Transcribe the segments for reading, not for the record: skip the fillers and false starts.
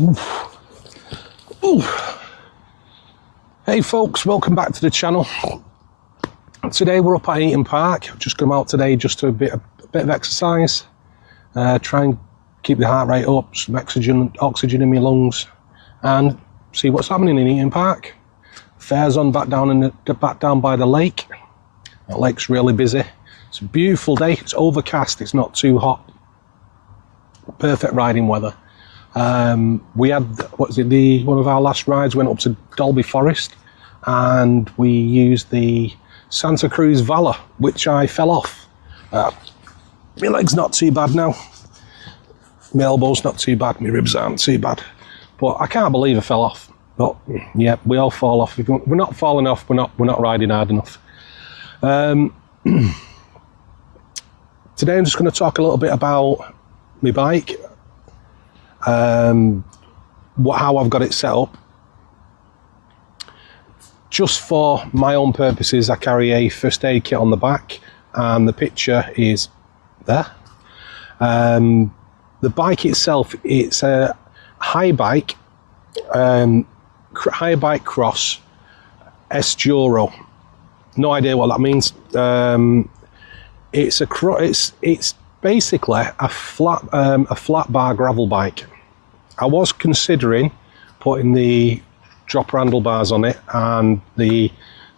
Oof. Oof. Hey folks, welcome back to the channel. Today we're up at Heaton Park. I've just come out today just to a bit of exercise. Try and keep the heart rate up, some oxygen in my lungs, and see what's happening in Heaton Park. Fair's on back down by the lake. The lake's really busy. It's a beautiful day. It's overcast. It's not too hot. Perfect riding weather. We had, one of our last rides went up to Dalby Forest, and we used the Santa Cruz Valor, which I fell off. My leg's not too bad now. My elbow's not too bad. My ribs aren't too bad. But I can't believe I fell off. But yeah, we all fall off. If we're not falling off, we're not riding hard enough. Today I'm just going to talk a little bit about my bike. How I've got it set up. Just for my own purposes, I carry a first aid kit on the back, and the picture is there. The bike itself, it's a Haibike Cross Sduro. No idea what that means. It's basically a flat bar gravel bike. I was considering putting the dropper handlebars on it and the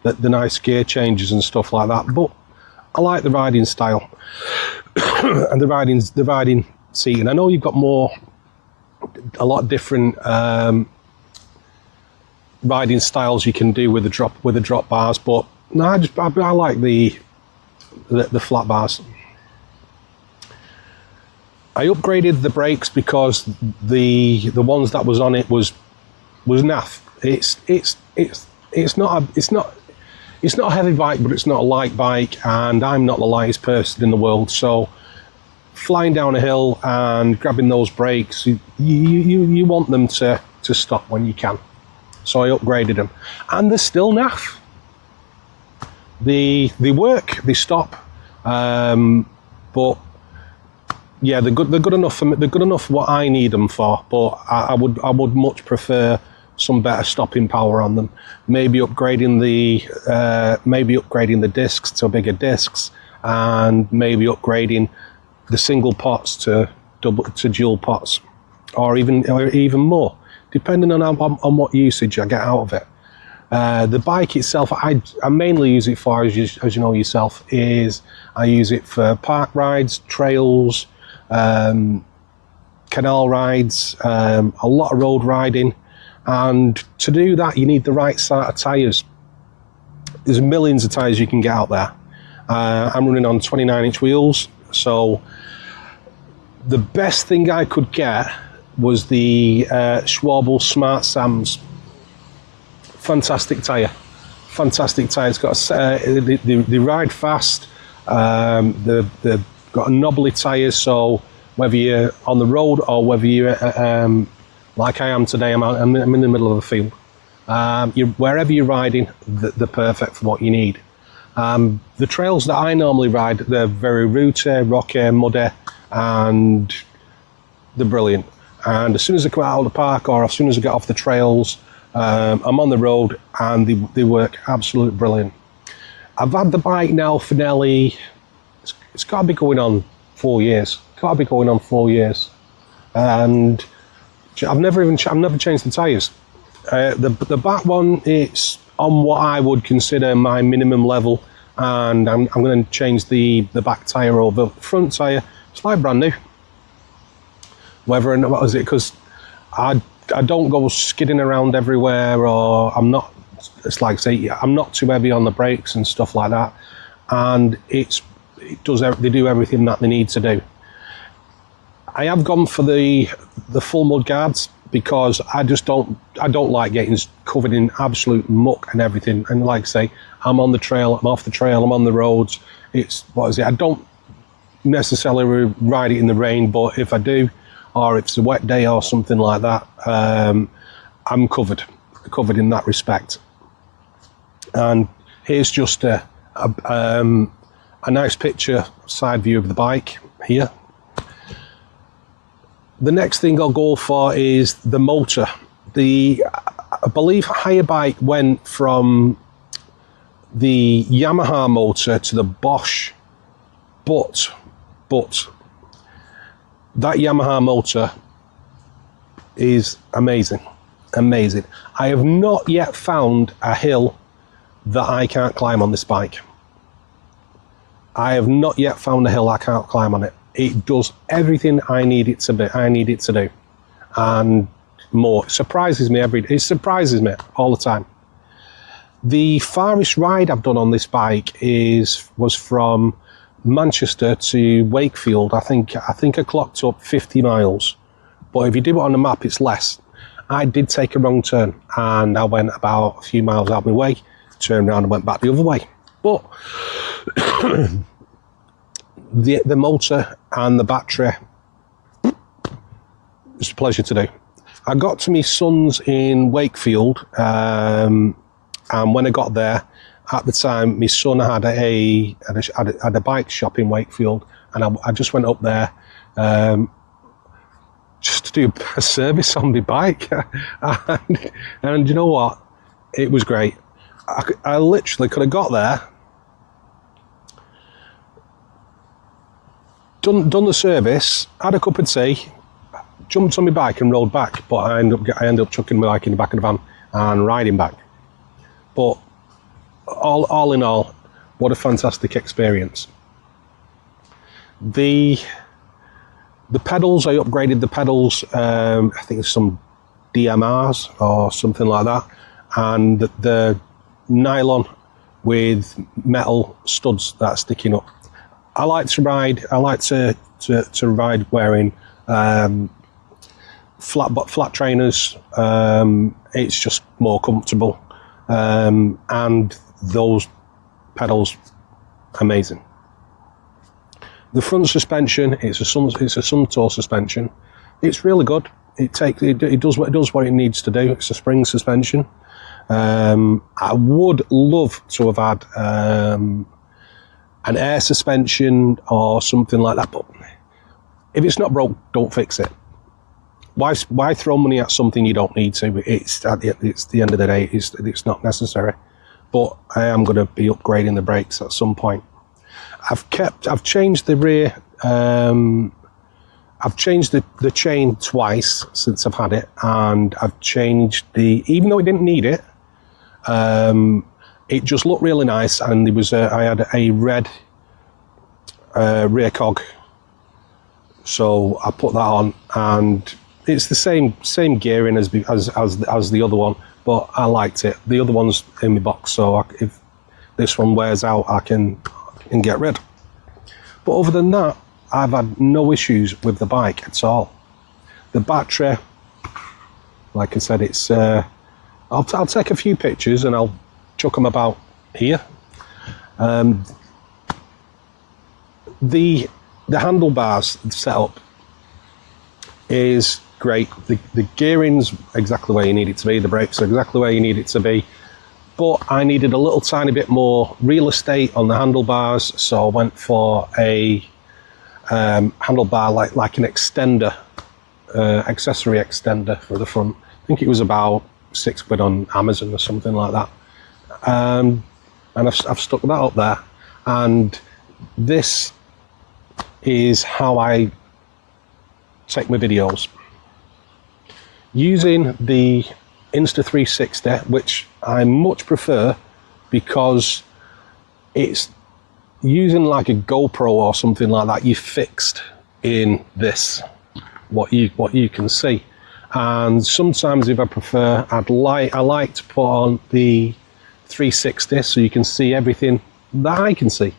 nice gear changes and stuff like that, but I like the riding style and the riding seating. I know you've got a lot of different riding styles you can do with the drop bars, but no, I like the flat bars. I upgraded the brakes because the ones that was on it was naff. It's not a heavy bike, but it's not a light bike, and I'm not the lightest person in the world. So flying down a hill and grabbing those brakes, you want them to stop when you can. So I upgraded them, and they're still naff. They work, they stop, but yeah, they're good enough for me. They're good enough what I need them for, but I would much prefer some better stopping power on them. Maybe upgrading the discs to bigger discs, and maybe upgrading the single pots to dual pots, or even more, depending on what usage I get out of it. The bike itself, I mainly use it for, as you know yourself, is I use it for park rides, trails, canal rides, a lot of road riding, and to do that you need the right sort of tyres. There's millions of tyres you can get out there. I'm running on 29-inch wheels, so the best thing I could get was the Schwalbe Smart Sams. Fantastic tyre. It's got they ride fast. They've got a knobbly tyres, so whether you're on the road or whether you're like I am today, I'm in the middle of a field. Wherever you're riding, they're perfect for what you need. The trails that I normally ride, they're very rooty, rocky, muddy, and they're brilliant. And as soon as I come out of the park, or as soon as I get off the trails, I'm on the road, and they work absolutely brilliant. I've had the bike now for nearly, it's got to be going on 4 years. And I've never changed the tyres. The back one, it's on what I would consider my minimum level, and I'm going to change the back tyre over. The front tyre, it's like brand new. Whether or not, what is it? Because I don't go skidding around everywhere, or it's like, say, I'm not too heavy on the brakes and stuff like that, and they do everything that they need to do. I have gone for the full mud guards because I don't like getting covered in absolute muck and everything. And like I say, I'm on the trail, I'm off the trail, I'm on the roads. I don't necessarily ride it in the rain, but if I do, or if it's a wet day or something like that, I'm covered in that respect. And here's just a nice picture, side view of the bike here. The next thing I'll go for is the motor. I believe Haibike went from the Yamaha motor to the Bosch, but that Yamaha motor is amazing. I have not yet found a hill that I can't climb on this bike. I have not yet found a hill I can't climb on it. It does everything I need it to do, and more. It surprises me all the time. The farthest ride I've done on this bike was from Manchester to Wakefield. I think I clocked up 50 miles, but if you do it on the map, it's less. I did take a wrong turn, and I went about a few miles out of my way, turned around and went back the other way. But the motor and the battery, it's a pleasure to do. I got to my son's in Wakefield, and when I got there, at the time, my son had a bike shop in Wakefield, and I just went up there just to do a service on my bike. and you know what? It was great. I literally could have got there, done the service, had a cup of tea, jumped on my bike and rode back, but I ended up chucking my bike in the back of the van and riding back. But all in all, what a fantastic experience. The pedals, I upgraded the pedals, I think it's some DMRs or something like that, and the nylon with metal studs that are sticking up. I like to ride wearing flat trainers. It's just more comfortable, and those pedals, amazing. The front suspension, it's a Suntour suspension. It's really good. It does what it needs to do. It's a spring suspension. I would love to have had an air suspension or something like that, but if it's not broke, don't fix it. Why throw money at something you don't need to? It's the end of the day, it's not necessary. But I am going to be upgrading the brakes at some point. I've changed the rear. I've changed the chain twice since I've had it, and I've changed even though it didn't need it, it just looked really nice, and I had a red rear cog, so I put that on, and it's the same gearing as the other one, but I liked it. The other one's in my box, so if this one wears out, I can get rid. But other than that, I've had no issues with the bike at all. The battery, like I said, it's I'll take a few pictures and I'll chuck them about here. The handlebars setup is great. The gearing's exactly where you need it to be. The brakes are exactly where you need it to be. But I needed a little tiny bit more real estate on the handlebars, so I went for a handlebar like an extender, accessory extender for the front. I think it was about £6 on Amazon or something like that. And I've stuck that up there. And this is how I take my videos. Using the Insta360, which I much prefer because it's using like a GoPro or something like that. You're fixed in this, what you can see. And sometimes, if I prefer, I like to put on the 360 so you can see everything that I can see,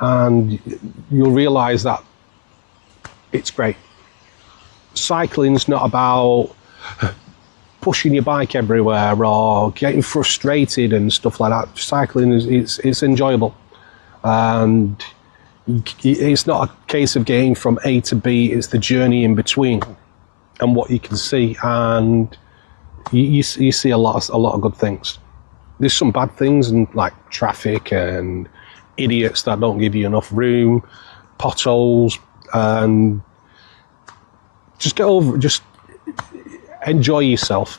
and you'll realise that it's great. Cycling's not about pushing your bike everywhere or getting frustrated and stuff like that. Cycling it's enjoyable, and it's not a case of getting from A to B. It's the journey in between and what you can see, and you see a lot of good things. There's some bad things, and like traffic and idiots that don't give you enough room, potholes, and just get over, just enjoy yourself.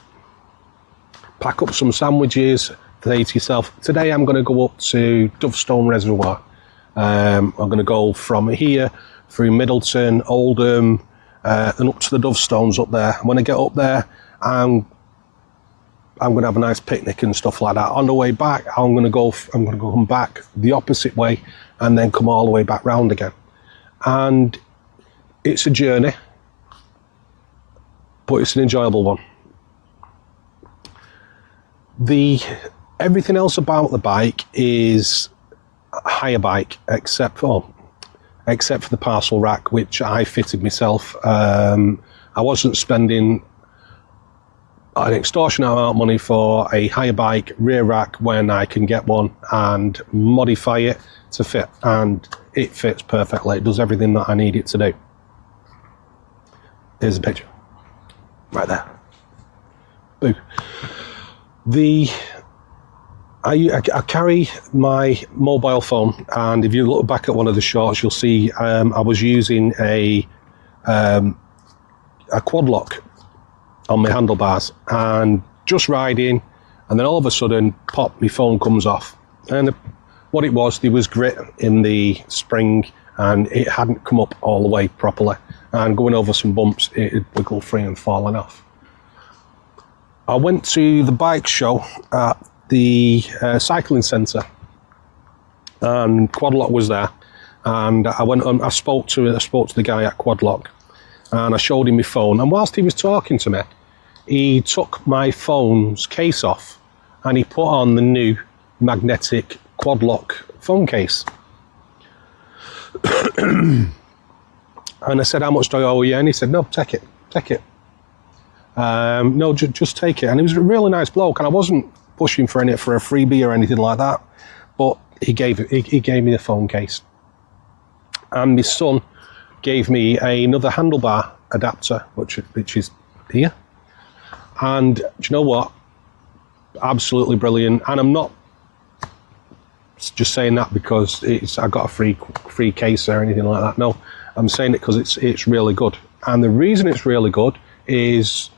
Pack up some sandwiches, say to yourself, today I'm going to go up to Dovestone Reservoir. I'm going to go from here through Middleton, Oldham, and up to the Dovestones up there. When I get up there, I'm going to have a nice picnic and stuff like that. On the way back, I'm going to come back the opposite way and then come all the way back round again. And it's a journey, but it's an enjoyable one. Everything else about the bike is Haibike, except for the parcel rack, which I fitted myself. I wasn't spending an extortionate amount of money for a Haibike rear rack when I can get one and modify it to fit, and it fits perfectly. It does everything that I need it to do. Here's a picture right there. Boo. I carry my mobile phone, and if you look back at one of the shots, you'll see I was using a quad lock on my handlebars, and just riding, and then all of a sudden, pop, my phone comes off. And what it was, there was grit in the spring, and it hadn't come up all the way properly. And going over some bumps, it had wiggled free and fallen off. I went to the bike show at the cycling centre, and Quadlock was there, and I spoke to the guy at Quadlock, and I showed him my phone, and whilst he was talking to me, he took my phone's case off and he put on the new magnetic Quadlock phone case. And I said, how much do I owe you? And he said, no, take it. No, just take it. And he was a really nice bloke, and I wasn't pushing for a freebie or anything like that, but he gave me the phone case. And my son gave me another handlebar adapter, which is here. And do you know what? Absolutely brilliant. And I'm not just saying that because I got a free case or anything like that. No, I'm saying it because it's really good. And the reason it's really good is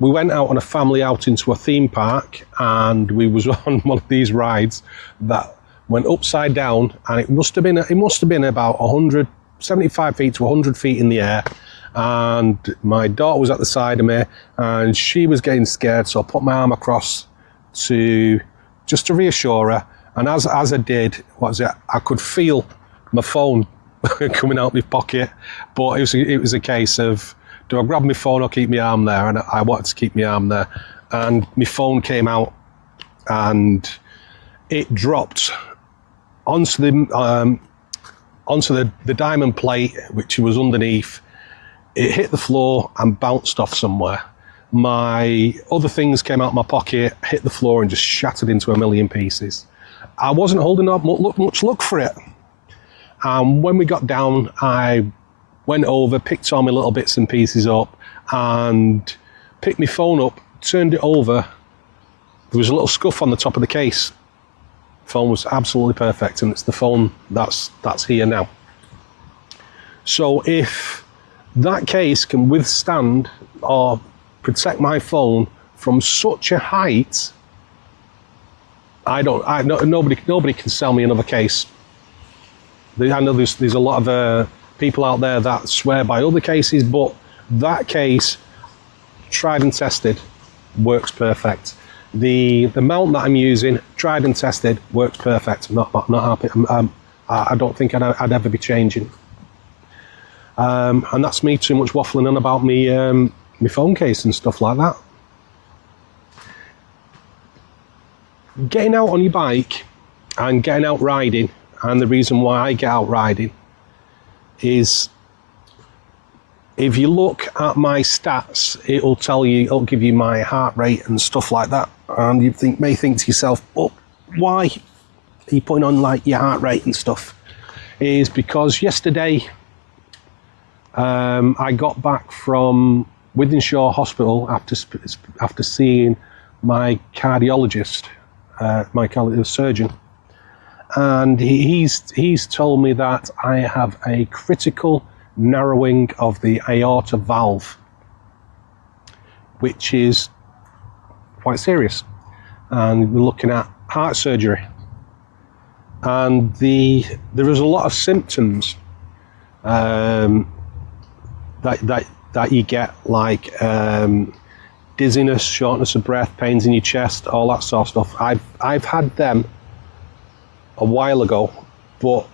we went out on a family outing to a theme park, and we was on one of these rides that went upside down, and it must have been about 175 feet to 100 feet in the air. And my daughter was at the side of me, and she was getting scared, so I put my arm across just to reassure her. And as I did, I could feel my phone coming out my pocket, but it was a case of, do I grab my phone or keep my arm there? And I wanted to keep my arm there, and my phone came out, and it dropped onto the diamond plate, which was underneath. It hit the floor and bounced off somewhere. My other things came out of my pocket, hit the floor, and just shattered into a million pieces. I wasn't holding up much luck for it. And when we got down, I went over, picked all my little bits and pieces up, and picked my phone up, turned it over. There was a little scuff on the top of the case. The phone was absolutely perfect, and it's the phone that's here now. So if that case can withstand or protect my phone from such a height, nobody can sell me another case. I know there's a lot of people out there that swear by other cases, but that case, tried and tested, works perfect. The mount that I'm using, tried and tested, works perfect. I'm not happy. I don't think I'd ever be changing. And that's me too much waffling on about me my phone case and stuff like that. Getting out on your bike and getting out riding, and the reason why I get out riding is, if you look at my stats, it'll give you my heart rate and stuff like that, and you may think to yourself, oh, why are you putting on like your heart rate and stuff? Is because yesterday I got back from Wythenshawe Hospital after seeing my cardiologist, my cardiologist surgeon, and he's told me that I have a critical narrowing of the aorta valve, which is quite serious. And we're looking at heart surgery. And there is a lot of symptoms that you get, like dizziness, shortness of breath, pains in your chest, all that sort of stuff. I've had them a while ago, but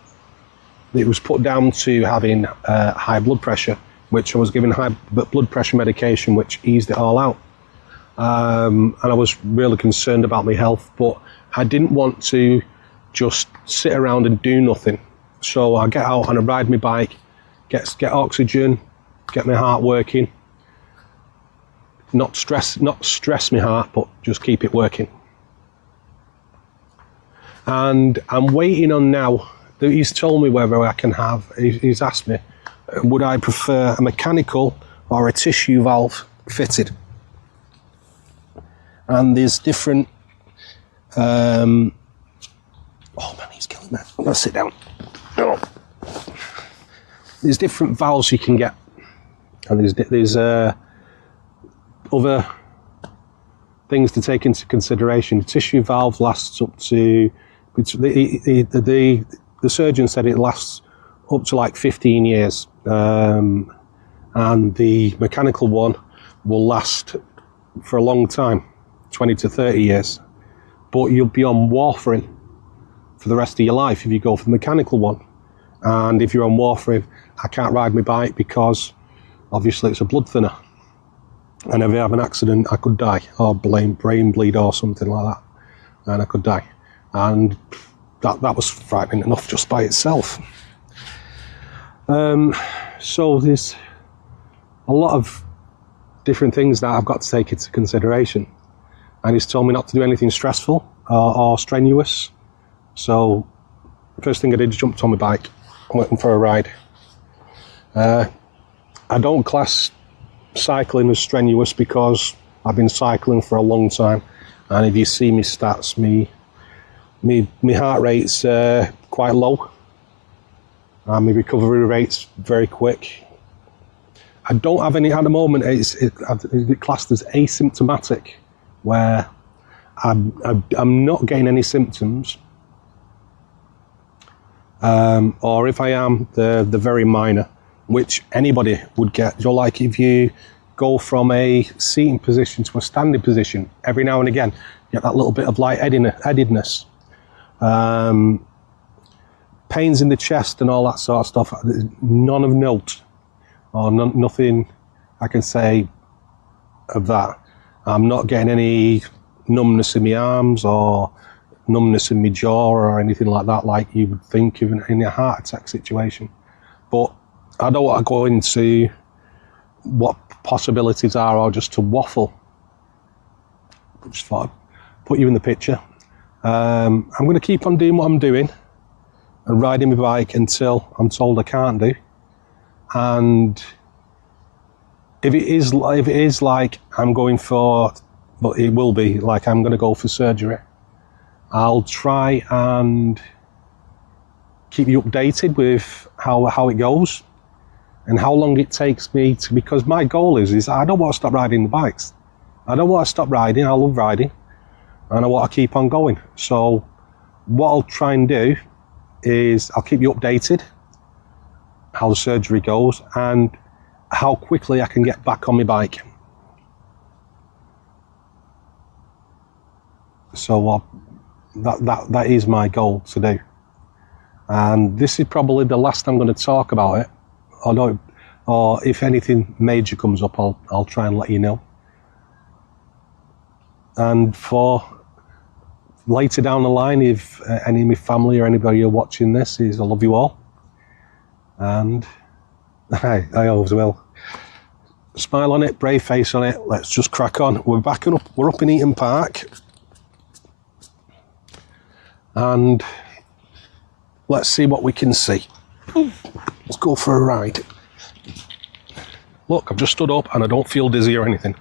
it was put down to having high blood pressure, which I was given high blood pressure medication, which eased it all out. And I was really concerned about my health, but I didn't want to just sit around and do nothing. So I get out and I ride my bike, get oxygen, get my heart working, not stress my heart, but just keep it working. And I'm waiting on now. He's told me whether I can have, he's asked me, would I prefer a mechanical or a tissue valve fitted? And there's different, oh man, he's killing me. Let's sit down. Oh. There's different valves you can get. And there's other things to take into consideration. The tissue valve lasts up to, the surgeon said it lasts up to like 15 years. And the mechanical one will last for a long time, 20 to 30 years. But you'll be on warfarin for the rest of your life if you go for the mechanical one. And if you're on warfarin, I can't ride my bike because obviously it's a blood thinner. And if I have an accident, I could die, or brain bleed or something like that, and I could die. And that was frightening enough just by itself. So there's a lot of different things that I've got to take into consideration. And he's told me not to do anything stressful or strenuous. So the first thing I did is jumped on my bike, went for a ride. I don't class cycling as strenuous because I've been cycling for a long time, and if you see my stats, my heart rate's quite low, and my recovery rate's very quick. I don't have any at the moment. It's classed as asymptomatic, where I'm not getting any symptoms, or if I am, they're very minor, which anybody would get. You're like, if you go from a seating position to a standing position, every now and again, you get that little bit of light-headedness. Pains in the chest and all that sort of stuff, none of note, or nothing I can say of that. I'm not getting any numbness in my arms or numbness in my jaw or anything like that, like you would think of in a heart attack situation. But I don't want to go into what possibilities are or just to waffle. Just thought I'd put you in the picture. I'm going to keep on doing what I'm doing and riding my bike until I'm told I can't do. And if it is like I'm going for, but it will be like I'm going to go for surgery, I'll try and keep you updated with how it goes and how long it takes me to, because my goal is I don't want to stop riding the bikes. I don't want to stop riding. I love riding and I want to keep on going. So what I'll try and do is I'll keep you updated how the surgery goes and how quickly I can get back on my bike. So that is my goal to do. And this is probably the last I'm going to talk about it. Or if anything major comes up, I'll try and let you know. And for later down the line, if any of my family or anybody are watching this, I love you all. And I always will. Smile on it, brave face on it. Let's just crack on. We're up in Heaton Park. And let's see what we can see. Let's go for a ride. Look, I've just stood up and I don't feel dizzy or anything.